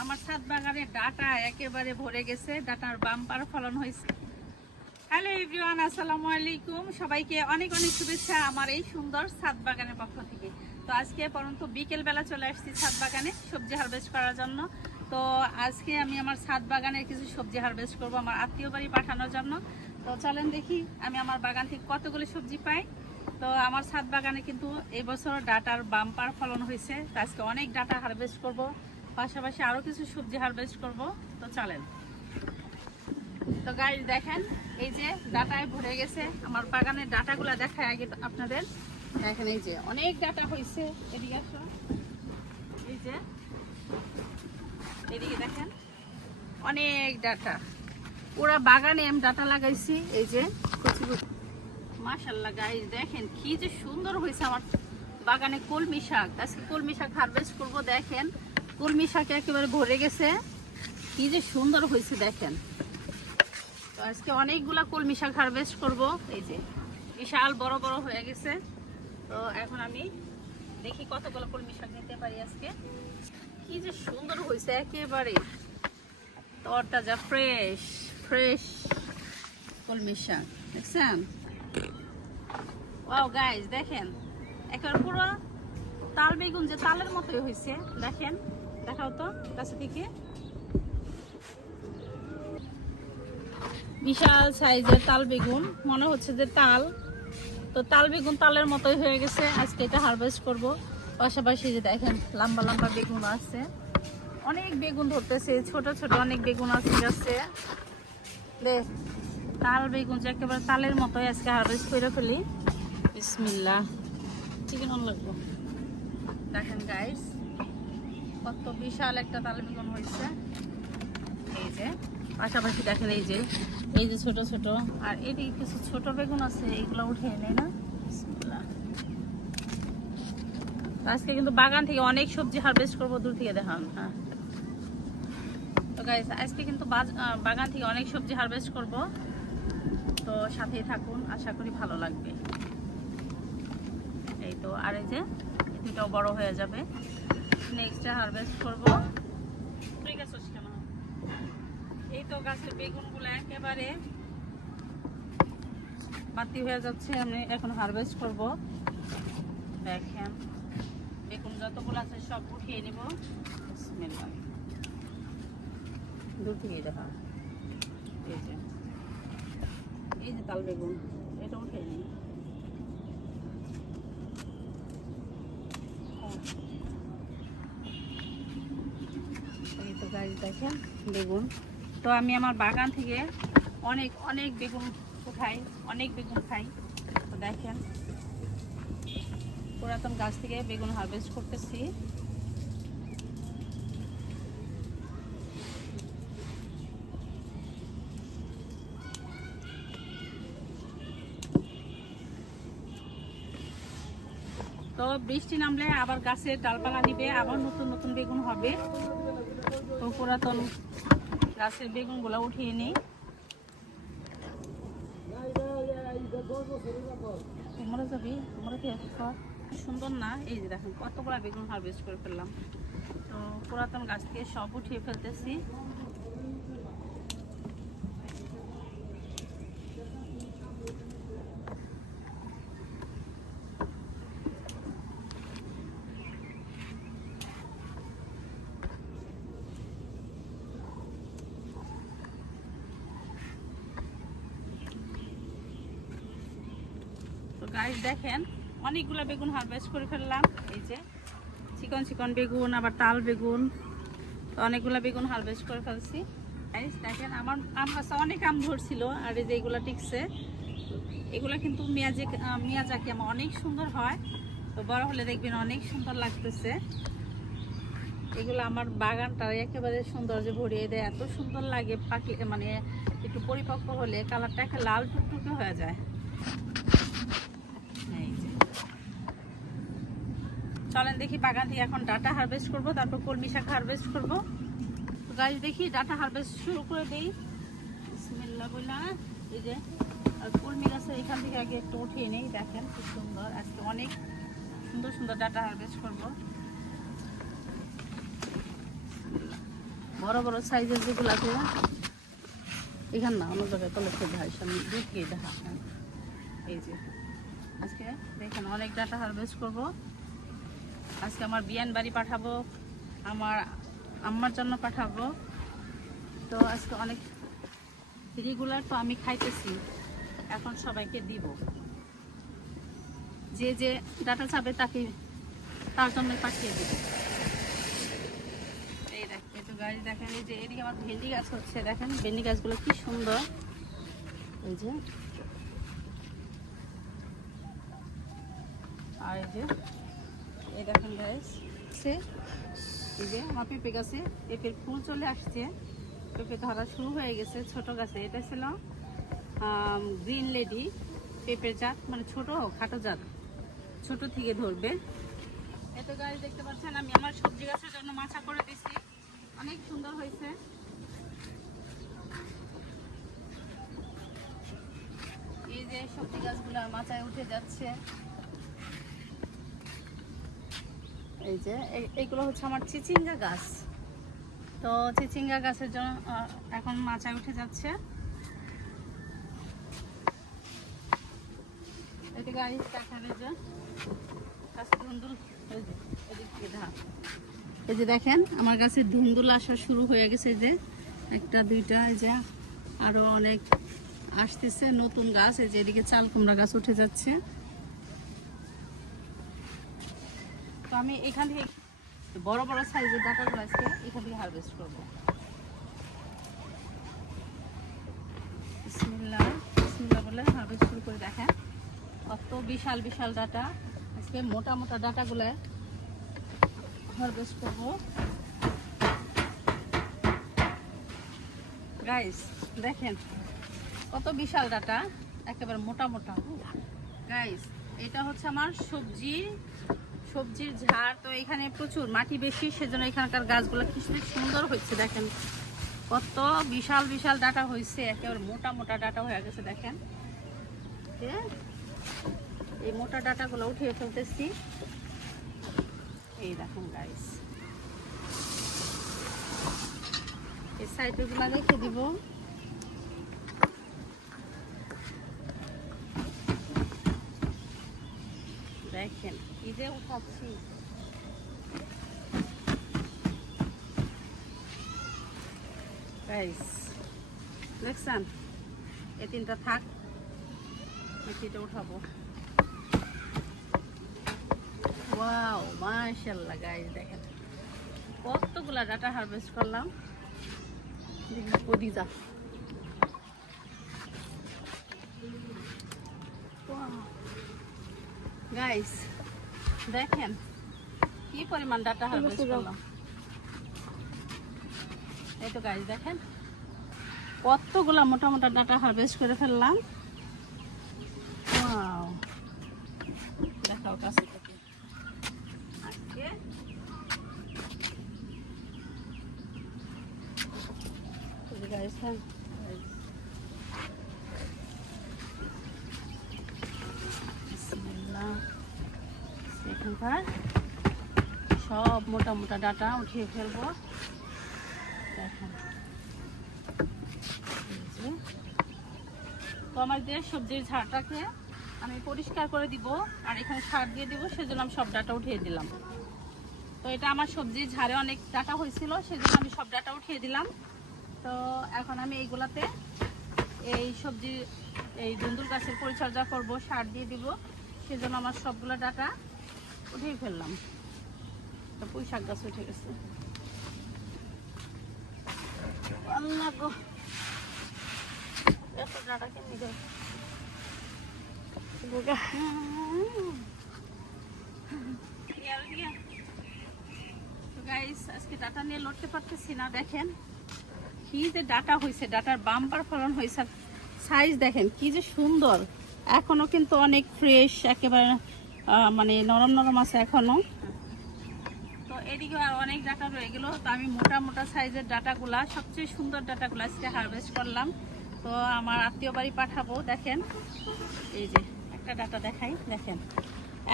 আমার ছাদ বাগানে ডাটা একেবারে ভরে গেছে, ডাটার বাম্পার ফলন হয়েছে। হ্যালো এভরিওয়ান, আসসালামু আলাইকুম। সবাইকে অনেক অনেক শুভেচ্ছা আমার এই সুন্দর ছাদ বাগানের পক্ষ থেকে। তো আজকে পরন্ত বিকেল বেলা চলে আসছি ছাদ বাগানে সবজি হারভেস্ট করার জন্য। তো আজকে আমি আমার ছাদ বাগানে কিছু সবজি হারভেস্ট করব, আমার আত্মীয় বাড়ি পাঠানোর জন্য। তো চলেন দেখি আমি আমার বাগান থেকে কতগুলো সবজি পাই। তো আমার ছাদ বাগানে কিন্তু এবছর বছর ডাটার বাম্পার ফলন হয়েছে। তো আজকে অনেক ডাটা হারভেস্ট করব। পাশাপাশি আরও কিছু সবজি হারভেস্ট করব। তো চলেন। তো গাইজ দেখেন, এই যে ডাটায় ভরে গেছে। আমার বাগানের ডাটাগুলো দেখায় আগে আপনাদের। দেখেন, এই যে অনেক ডাটা হয়েছে। এদিকে আসো। এই যে, এদিকে দেখেন, অনেক ডাটা। ওরা বাগানে আমি ডাটা লাগাইছি। এই যে, কচি কচি। মাশাল্লাহ গাইজ দেখেন কি যে সুন্দর হয়েছে আমার বাগানে কলমি শাক। আজকে কলমি শাক হারভেস্ট করব, দেখেন। কলমি শাক একেবারে ভরে গেছে। কি যে সুন্দর হয়েছে, দেখেন। তো আজকে অনেকগুলা কলমি শাক হারভেস্ট করব। এই যে বিশাল বড় বড় হয়ে গেছে। তো এখন আমি দেখি কতগুলো কলমি শাক নিতে পারি আজকে। কি যে সুন্দর হয়েছে, একেবারে। তরতাজা ফ্রেশ ফ্রেশ কলমি শাক, দেখছেন? ওয়াও গাইস দেখেন। একেবারে পুরো তাল বেগুন যে তালের মতোই হয়েছে দেখেন, দেখাও তো কাছে থেকে বিশাল সাইজের তাল বেগুন। মনে হচ্ছে যে তাল। তো তাল বেগুন তালের মতোই হয়ে গেছে। আজকে এটা হারভেস্ট করব। পাশাপাশি যে দেখেন, লম্বা লম্বা বেগুন আছে। অনেক বেগুন ধরতেছে। ছোট ছোট অনেক বেগুন আছে গাছে তাল, বেগুন যে একেবারে তালের মতোই আজকে হারভেস্ট করে ফেলি। বিসমিল্লাহ। চিকেন লাগবো। দেখেন গাইস কত বিশাল একটা তাল, বেগুন হয়েছে। এই যে, পাশাপাশি দেখেন এই যে এই যে ছোট ছোট, আর এদিকে কিছু ছোট বেগুন আছে, এগুলো উঠিয়ে নেই না? আজকে কিন্তু বাগান থেকে অনেক সবজি হারভেস্ট করব, দূর থেকে দেখান হ্যাঁ। তো গাইস আজকে কিন্তু বাগান থেকে অনেক সবজি হারভেস্ট করব। তো সাথেই থাকুন, আশা করি ভালো লাগবে। এই তো, আর এই যে দুটাও বড় হয়ে যাবে। নেক্সটে হারভেস্ট করব। ঠিক আছে কেন? এই তো গাছের বেগুনগুলো একেবারে বাতি হয়ে যাচ্ছে, আমি এখন হারভেস্ট করব। দেখেন, বেগুন যতগুলো আছে সব উঠিয়ে নেব। দূর থেকে দেখা এই যে এই যে তাল বেগুন এটা এই তো গাছ দেখেন বেগুন। তো আমি আমার বাগান থেকে অনেক অনেক বেগুন উঠাই, অনেক বেগুন খাই। তো দেখেন, পুরাতন গাছ থেকে বেগুন হারভেস্ট করতেছি। বৃষ্টি নামলে আবার গাছের ডালপালা নিবে, আবার নতুন নতুন বেগুন হবে। তো পুরাতন গাছের বেগুনগুলো উঠিয়ে নিই। তোমরা যাবি? তোমরা কি? সুন্দর না? এই যে দেখেন, কতগুলো বেগুন হারভেস্ট করে ফেললাম। তো পুরাতন গাছ থেকে সব উঠিয়ে ফেলতেছি। গাছ দেখেন, অনেকগুলো বেগুন হারভেস্ট করে ফেললাম। এই যে চিকন চিকন বেগুন, আবার তাল বেগুন, তো অনেকগুলো বেগুন হারভেস্ট করে ফেলছি। দেখেন, আমার আম গাছে অনেক আম ধরছিল, আর এই যে এগুলো টিকছে। এগুলো কিন্তু মেয়াজে, মেয়াজাকে আমার অনেক সুন্দর হয়। তো বড় হলে দেখবেন অনেক সুন্দর লাগতেছে। এগুলো আমার বাগানটা একেবারে সৌন্দর্য ভরিয়ে দেয়। এত সুন্দর লাগে পাখি মানে একটু পরিপক্ক হলে কালারটা একটা লাল টুকটুকে হয়ে যায় এই যে। চলেন দেখি বাগান থেকে এখন ডাটা হারভেস্ট করব, তারপর কলমি শাক হারভেস্ট করব। গাছ দেখি ডাটা হারভেস্ট শুরু করে দেই। বিসমিল্লাহ বইলা। এই যে, আর কলমি গাছের এখান থেকে আগে একটু উঠিয়ে নেই, দেখেন খুব সুন্দর। আজকে অনেক সুন্দর সুন্দর ডাটা হারভেস্ট করব। বড় বড় সাইজের যেগুলো আছে, এখান না, অন্য জায়গায় খেয়ে দেখা সামনে দিকে দেখা। এই যে, আজকে দেখেন অনেক ডাটা হারভেস্ট করব। আজকে আমার বিয়ান বাড়ি পাঠাবো, আমার আম্মার জন্য পাঠাবো। তো আজকে অনেক রেগুলার তো আমি খাইতেছি, এখন সবাইকে দিব। যে যে ডাটা চাবে তাকে তার জন্য পাঠিয়ে দিব। এই তো দেখেন, এই যে এদিকে আমার ভেন্ডি গাছ হচ্ছে, দেখেন ভেন্ডি গাছগুলো কি সুন্দর। এই যে, আর এই যে এই দেখেন গাছ সে এই যে আমার পেঁপে গাছে পেঁপের ফুল চলে আসছে। পেঁপে ধরা শুরু হয়ে গেছে ছোট গাছে। এটা ছিল গ্রিন লেডি পেঁপের জাত মানে ছোট খাটো জাত। ছোট থেকে ধরবে। এত গাছ দেখতে পাচ্ছেন আমি আমার সবজি গাছের জন্য মাছা করে দিছি অনেক সুন্দর হয়েছে। এই যে সবজি গাছগুলো মাচায় উঠে যাচ্ছে। এই যে, এই- এইগুলো হচ্ছে আমার চিচিঙ্গা গাছ। তো চিচিঙ্গা গাছের জন্য এখন মাচায় উঠে যাচ্ছে। এটা গাছ দেখার এই যে এই যে, এদিক দেখেন, আমার গাছে ধুন্দুল আসা শুরু হয়ে গেছে যে। একটা, দুইটা, এই যে, আরও অনেক আসতেছে নতুন গাছ। এই যে এদিকে চাল কুমড়া গাছ উঠে যাচ্ছে। তো আমি এখান থেকে বড় বড় সাইজের ডাটাগুলো আজকে এখান থেকে হারভেস্ট করব। বিসমিল্লাহ বলে হারভেস্ট করে দেখেন। কত বিশাল বিশাল ডাটা। আজকে মোটা মোটা ডাটাগুলো হারভেস্ট করব। গাইস দেখেন কত বিশাল ডাটা, একেবারে মোটা মোটা। গাইস এটা হচ্ছে আমার সবজি সবজির ঝাড়, তো এখানে প্রচুর মাটি বেশি, সেজন্য এখানকার গাছগুলো কি সুন্দর হচ্ছে দেখেন। কত বিশাল বিশাল ডাটা হয়েছে, একেবারে মোটা মোটা ডাটা হয়ে গেছে দেখেন। এই মোটা ডাটাগুলো উঠিয়ে ফেলতেছি। এই দেখুন গাইস এই সাইডগুলো রেখে দিব। যে উঠাচ্ছি। দেখছেন? এই তিনটা থাক মেথিটা উঠাবো। ওয়াও মাশাল্লাহ গাইস দেখেন। কতগুলা ডাটা হারভেস্ট করলাম। কদিজা গাইস দেখেন কি পরিমাণ ডাটা হারভেস্ট করলাম। এই তো গাইস দেখেন কতগুলা মোটা মোটা ডাটা হারভেস্ট করে ফেললাম। দেখাও কাছে থেকে। আজকে হ্যাঁ এখানকার সব মোটা মোটা ডাটা উঠিয়ে ফেলব। তো আমার যে সবজির ঝাড়টাকে আমি পরিষ্কার করে দিব, আর এখানে সার দিয়ে দিব, সেজন্য আমি সব ডাটা উঠিয়ে দিলাম। তো এটা আমার সবজির ঝাড়ে অনেক ডাটা হয়েছিল, সেজন্য আমি সব ডাটা উঠিয়ে দিলাম। তো এখন আমি এইগুলাতে এই সবজি, এই দুন্দুল গাছের পরিচর্যা করব, সার দিয়ে দিব। সেজন্য আমার সবগুলো ডাটা উঠিয়ে ফেললাম। পুঁই শাক গাছ উঠে গেছে। আজকে ডাটা নিয়ে লড়তে পারতেছি না, দেখেন। কি যে ডাটা ডাটার বাম্পার ফলন হয়েছে সাইজ দেখেন, কি যে সুন্দর। এখনও কিন্তু অনেক ফ্রেশ একেবারে মানে নরম নরম আছে এখনও। তো এদিকে আর অনেক ডাটা রয়ে গেল। তো আমি মোটা মোটা সাইজের ডাটাগুলা, সবচেয়ে সুন্দর ডাটাগুলো আজকে হারভেস্ট করলাম। তো আমার আত্মীয় বাড়ি পাঠাবো, দেখেন। এই যে, একটা ডাটা দেখাই, দেখেন।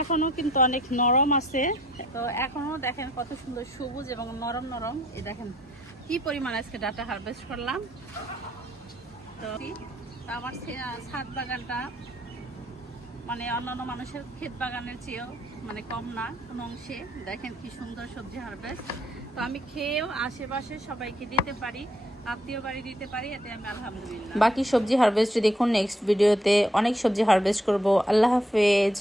এখনও কিন্তু অনেক নরম আছে। তো এখনও দেখেন কত সুন্দর সবুজ এবং নরম নরম। এই দেখেন, কি পরিমাণ আজকে ডাটা হারভেস্ট করলাম। তো আমার ছাদ বাগানটা মানে অন্যান্য মানুষের ক্ষেত বাগানের চেয়েও মানে কম না কোনো অংশে দেখেন কি সুন্দর সবজি হারভেস্ট তো আমি খেয়েও আশেপাশে সবাইকে দিতে পারি, আত্মীয় বাড়ি দিতে পারি, এতে আমি বাকি সবজি হারভেস্ট দেখুন নেক্সট ভিডিওতে অনেক সবজি হারভেস্ট করব। আল্লাহ হাফেজ।